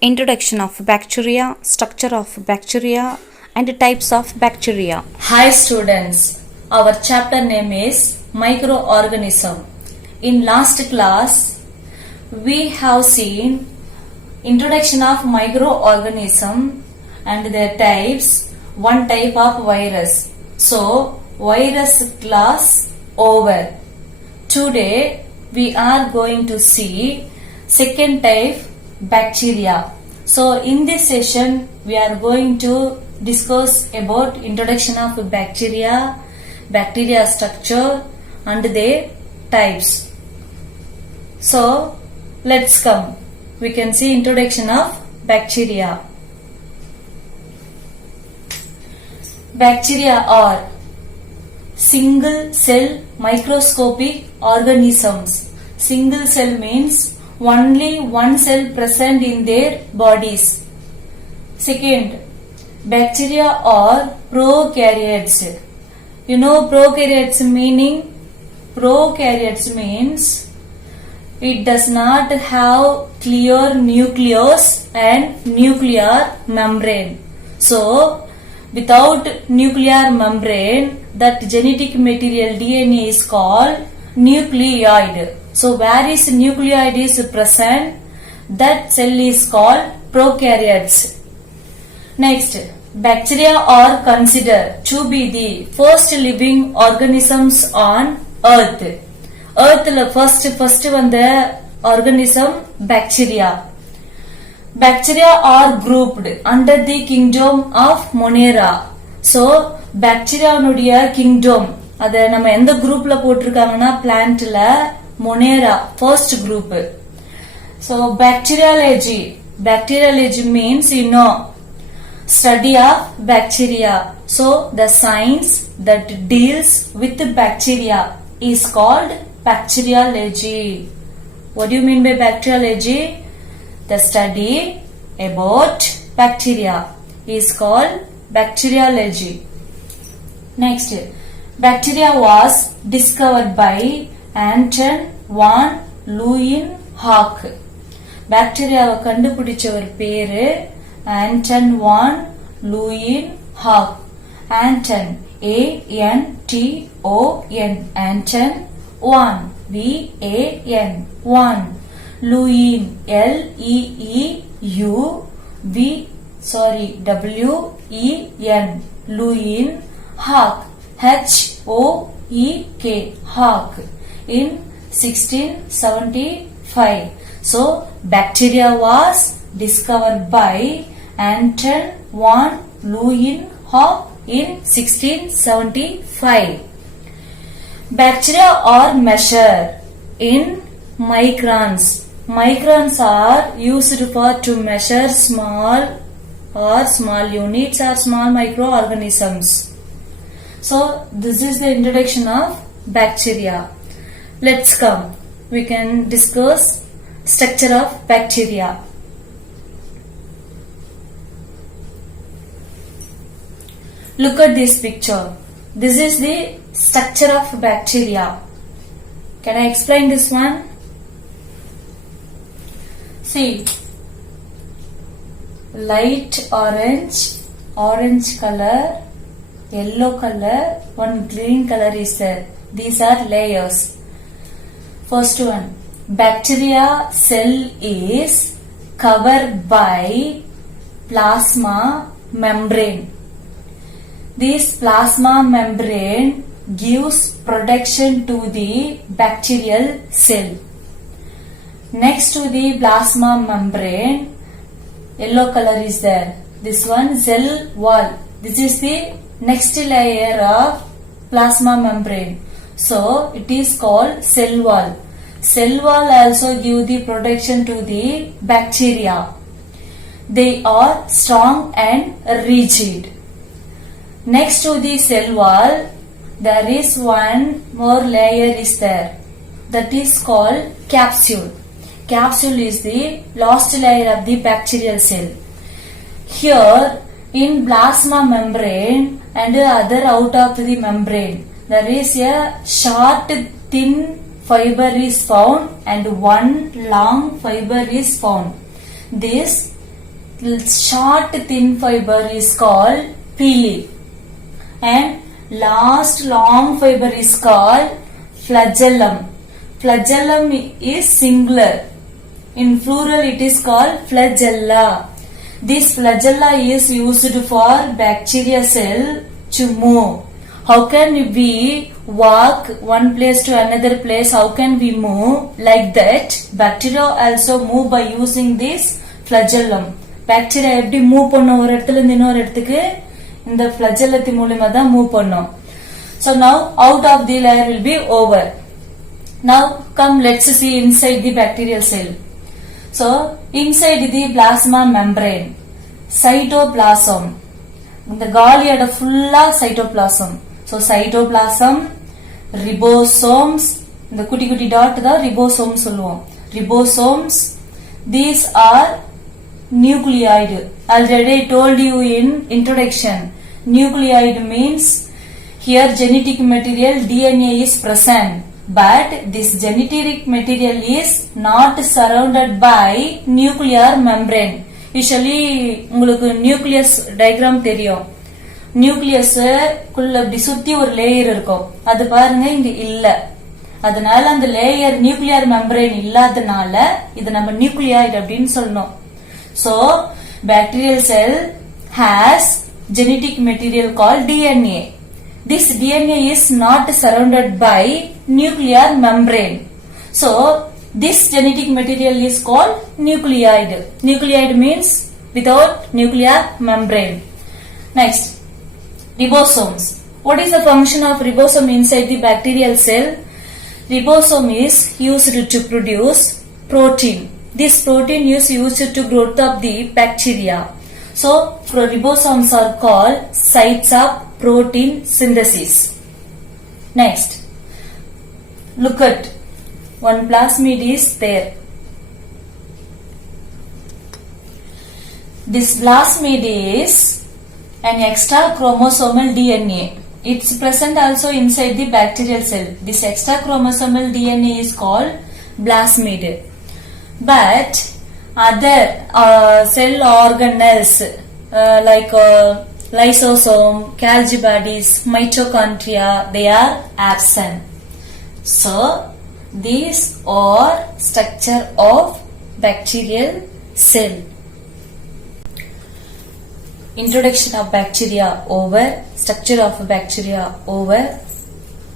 Introduction of bacteria, structure of bacteria and types of bacteria. Hi students, our chapter name is microorganism. In last class, we have seen introduction of microorganism and their types, one type of virus. So, virus class over. Today, we are going to see second type bacteria. So, in this session, we are going to discuss about introduction of bacteria, bacteria structure and their types. So, let's come. We can see introduction of bacteria. Bacteria are single cell microscopic organisms. Single cell means only one cell present in their bodies. Second, bacteria are prokaryotes. You know prokaryotes meaning? Prokaryotes means it does not have clear nucleus and nuclear membrane. So, without nuclear membrane, that genetic material DNA is called nucleoid. So, where is nucleoid is present, that cell is called prokaryotes. Next, bacteria are considered to be the first living organisms on earth. Earth first vanda organism bacteria. Bacteria are grouped under the kingdom of Monera. So, bacteria nudiya kingdom. Adha nama endha group la potrukangana plant la Monera first group. So, bacteriology. Bacteriology means study of bacteria. So, the science that deals with bacteria is called bacteriology. What do you mean by bacteriology? The study about bacteria is called bacteriology. Next, bacteria was discovered by Anton van Leeuwenhoek. Bacteria கண்டுபிடிச்சவர் பேரு Anton van Leeuwenhoek. Anton, A-N-T-O-N, Anton van, V-A-N, van, Lewin, W-E-N, Leeuwenhoek, H-O-E-K, Hoek, in 1675. So, bacteria was discovered by Anton van Leeuwenhoek in 1675. Bacteria are measured in microns. Microns are used to measure small units or small microorganisms. So, this is the introduction of bacteria. Let's come. We can discuss structure of bacteria. Look at this picture. This is the structure of bacteria. Can I explain this one? See, light orange color, yellow color, one green color is there. These are layers. First one, bacteria cell is covered by plasma membrane. This plasma membrane gives protection to the bacterial cell. Next to the plasma membrane, yellow color is there. This one, cell wall. This is the next layer of plasma membrane. So, it is called cell wall. Cell wall also give the protection to the bacteria. They are strong and rigid. Next to the cell wall, there is one more layer is there. That is called capsule. Capsule is the last layer of the bacterial cell. Here, in plasma membrane and other out of the membrane, there is a short thin fiber is found and one long fiber is found. This short thin fiber is called pili, and last long fiber is called flagellum. Flagellum is singular. In plural it is called flagella. This flagella is used for bacteria cell to move. How can we walk one place to another place? How can we move? Like that, bacteria also move by using this flagellum. Bacteria எப்படி move பண்ணும் ஒரு இடத்துல இருந்து இன்னொரு இடத்துக்கு? இந்த flagellum மூலமா தான் மூவ் பண்ணும். So now out of the layer will be over. Now come, let's see inside the bacterial cell. So inside the plasma membrane, cytoplasm. இந்த காலியோட ஃபுல்லா cytoplasm. So cytoplasm, ribosomes, இந்த குட்டி குட்டி டாட் தான் ribosomes சொல்லுவோம். Ribosomes, these are nucleoid. Already I told you in introduction. Nucleoid means here genetic material DNA is present, but this genetic material is not surrounded by nuclear membrane. Usually உங்களுக்கு nucleus diagram தெரியும். Nucleus குள்ள அப்படி சுத்தி ஒரு layer இருக்கும். அது பாருங்க இங்க இல்ல. அதனால அந்த லேயர் நியூக்ளியர் மெம்பரேன் இல்லாதனால இது நம்ம நியூக்ளியாய்டு அப்படின்னு சொல்லணும். So bacterial cell has genetic material called DNA. This DNA is not surrounded by nuclear membrane. So this genetic material is called nucleoid. Nucleoid means without nuclear membrane. Next, ribosomes. What is the function of ribosome inside the bacterial cell? Ribosome is used to produce protein. This protein is used to growth of the bacteria. So ribosomes are called sites of protein synthesis. Next, look at one plasmid is there. This plasmid is an extra chromosomal DNA. It's present also inside the bacterial cell. This extra chromosomal DNA is called plasmid. But other cell organelles like lysosome, Golgi bodies, mitochondria, they are absent. So these are structure of bacterial cell. Introduction of bacteria over, structure of bacteria over.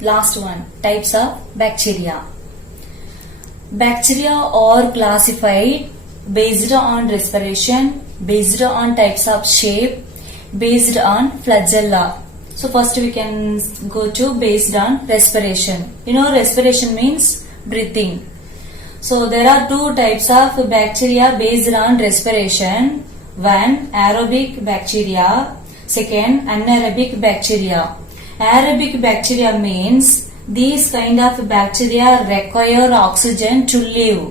Last one, types of bacteria. Bacteria are classified based on respiration, based on types of shape, based on flagella. So first we can go to based on respiration. You know respiration means breathing. So there are two types of bacteria based on respiration. One, aerobic bacteria. Second, anaerobic bacteria. Aerobic bacteria means these kind of bacteria require oxygen to live.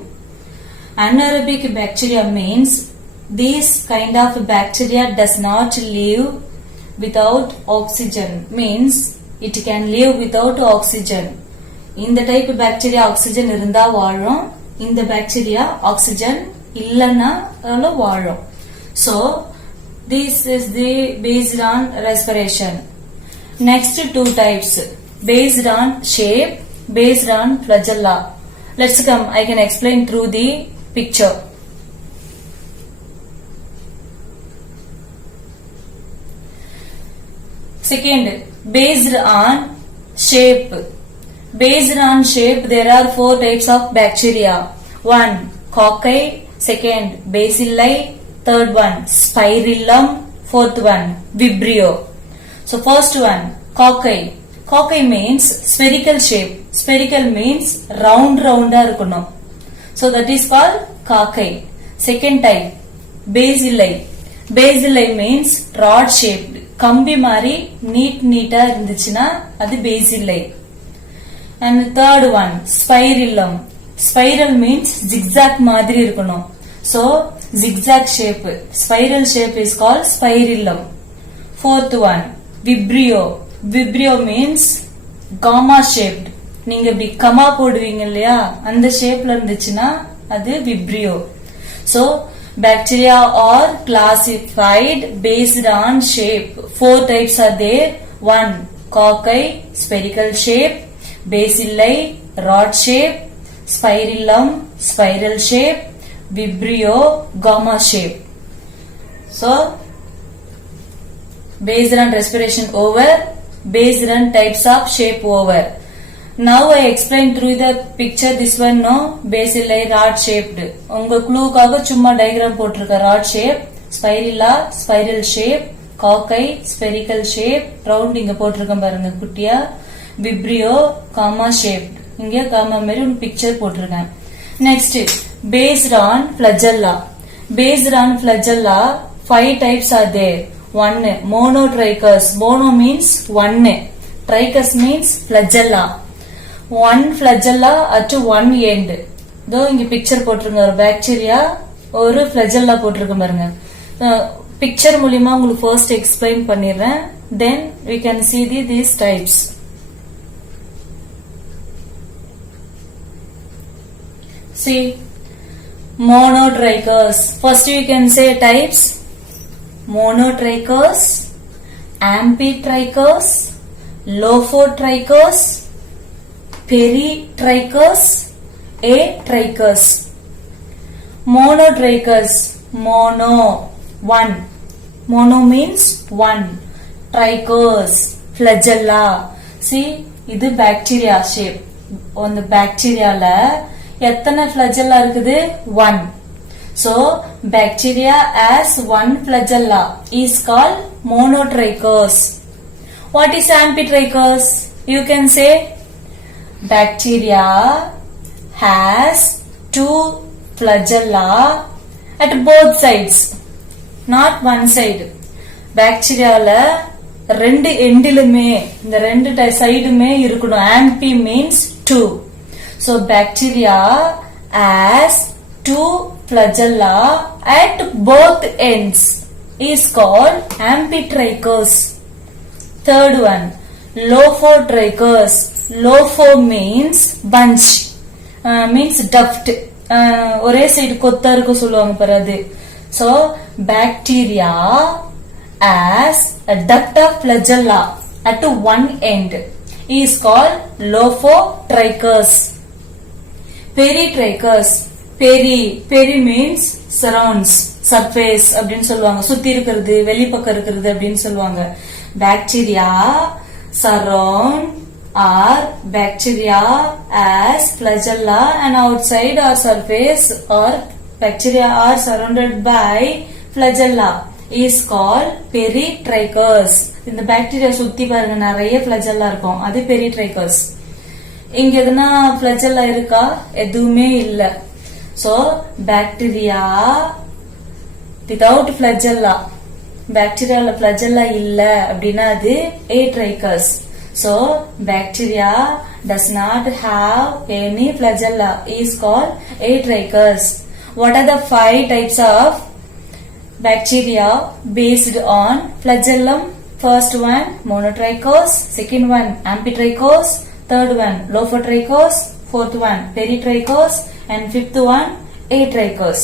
Anaerobic bacteria means this kind of bacteria does not live without oxygen, means it can live without oxygen. In the type of bacteria oxygen irundha vaazhum, in the bacteria oxygen illana vaazhum. So this is the based on respiration. Next two types, based on shape, based on flagella. Let's come, I can explain through the picture. Second, based on shape. Based on shape, there are four types of bacteria. One, cocci. Second, bacilli. Third one, spirillum. Fourth one, vibrio. So first one, cocci. Cocci means spherical shape. Spherical means round irukanum. So that is called cocci. Second type, bacilli. Bacilli means rod shaped. கம்பி மாதிரி நீட்டா இருந்துச்சுன்னா அது bacilli. And third one, spirillum. Spiral means zigzag மாதிரி இருக்கணும். So zigzag shape, spiral shape is called spirillum. Fourth one, vibrio. Vibrio means gamma shaped. நீங்க இப்படி comma போடுவீங்க இல்லையா, அந்த ஷேப்ல இருந்துச்சுன்னா அது vibrio. So Bacteria are classified based on shape. 4 types are there. 1. Cocci, spherical shape. Bacilli, rod shape. Spirillum, spiral shape. Vibrio, gamma shape. So, based on respiration over, based on types of shape over. Now I explain through the picture this one no bacilli rod shaped. உங்க க்ளூக்காக சும்மா diagram போட்டிருக்க rod shape, spirilla spiral shape, cocci spherical shape, round இங்க போட்டிருக்கேன் பாருங்க குட்டியா, vibrio gamma shaped. இங்க gamma மாதிரி ஒரு picture போட்டிருக்கேன். Next based on flagella. Based on flagella 5 types are there. 1. Monotrichous. Mono means 1. Trichous means flagella. 1 flagella at one end. இதோ இங்க பிக்சர் போட்டிருங்க, ஒரு பாக்டீரியா ஒரு flagella போட்டிருக்க பாருங்க. பிக்சர் மூலமா உங்களுக்கு ஃபர்ஸ்ட் எக்ஸ்பிளைன் பண்ணிடுறேன். Then we can see these types. See, monotrichous. First you can say types. Monotrichous, amphitrichous, lophotrichous, peritrichous, atrichous. Monotrichous, mono, one. Mono means one. Trichous, flagella. See, இது bacteria shape. On the bacteria la எத்தனை flagella இருக்குது? 1. So, bacteria as one flagella is called monotrichous. What is amphitrichous? You can say bacteria has 2 flagella at both sides, not one side. Bacteria la ரெண்டு எண்டிலுமே இந்த ரெண்டு சைடுமே இருக்கணும். amphi means 2. So, bacteria as 2 flagella at both ends is called amphitrichous. Third one, lophotrichous. Lopho means bunch, means duct. ஒரே side கொத்தா இருக்கு சொல்லுவாங்க பாரு அது. So, bacteria as a duct of flagella at one end is called lophotrichous. Peritrichous. Peri means surrounds, surface அப்படின்னு சொல்லுவாங்க, சுத்தி இருக்கிறது, வெளிப்பக்கம் இருக்கிறது அப்படின்னு சொல்லுவாங்க. Bacteria surround or bacteria as flagella and outside or surface or bacteria are surrounded by flagella is called peritrichous. இந்த bacteria சுத்தி பாருங்க நிறைய flagella இருக்கும், அது peritrichous. இங்க எதுனா flagella இருக்கா? எதுவுமே இல்ல. So, bacteria without flagella, bacteria flagella இல்ல அப்படின்னா அது atrichous. So, bacteria does not have any flagella is called atrichous. What are the 5 types of bacteria based on flagellum? First one, monotrichous. Second one, amphitrichous. Third one, lophotrichous. Fourth one, peritrichous. And fifth one, atrichous.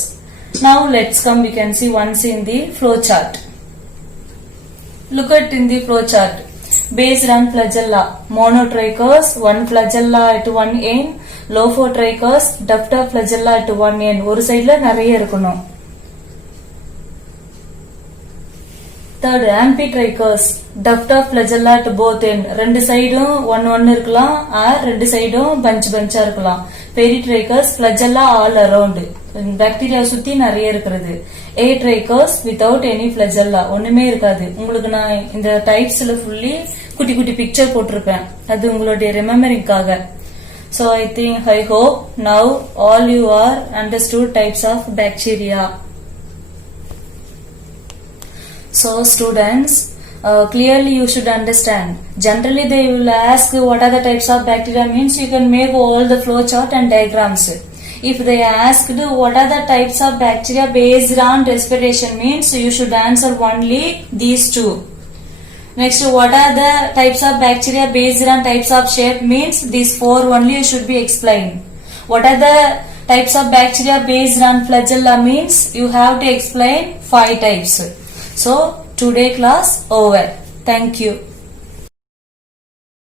Now let's come, we can see once in the flow chart. Look at in the flow chart. Based on flagella, monotrichous, one flagella at one end. Lophotrichous, duct of flagella at one end. ஒரு சைடுல நிறைய இருக்கணும். Third, amphitrichous, duct of flagella at both end. ரெண்டு சைடும் ஒன்னு இருக்கலாம், ரெண்டு சைடும் பஞ்சா இருக்கலாம். Peritrichous, flagella all around. Bacteria சுத்தி நிறைய இருக்கிறது. Atrichous, without any flagella, ஒண்ணுமே இருக்காது. உங்களுக்கு நான் இந்த டைப்ஸ்ல ஃபுல்லி குட்டி குட்டி பிக்சர் போட்டிருப்பேன், அது உங்களுடைய ரிமெம்பரிங்காக. So I think, I hope now all you are understood types of bacteria. So students, clearly you should understand. Generally they will ask what are the types of bacteria means you can make all the flow chart and diagrams. If they asked what are the types of bacteria based on respiration means you should answer only these two. Next, what are the types of bacteria based on types of shape means these 4 only should be explained. What are the Types of bacteria based on flagella means you have to explain 5 types. So today class over. Thank you.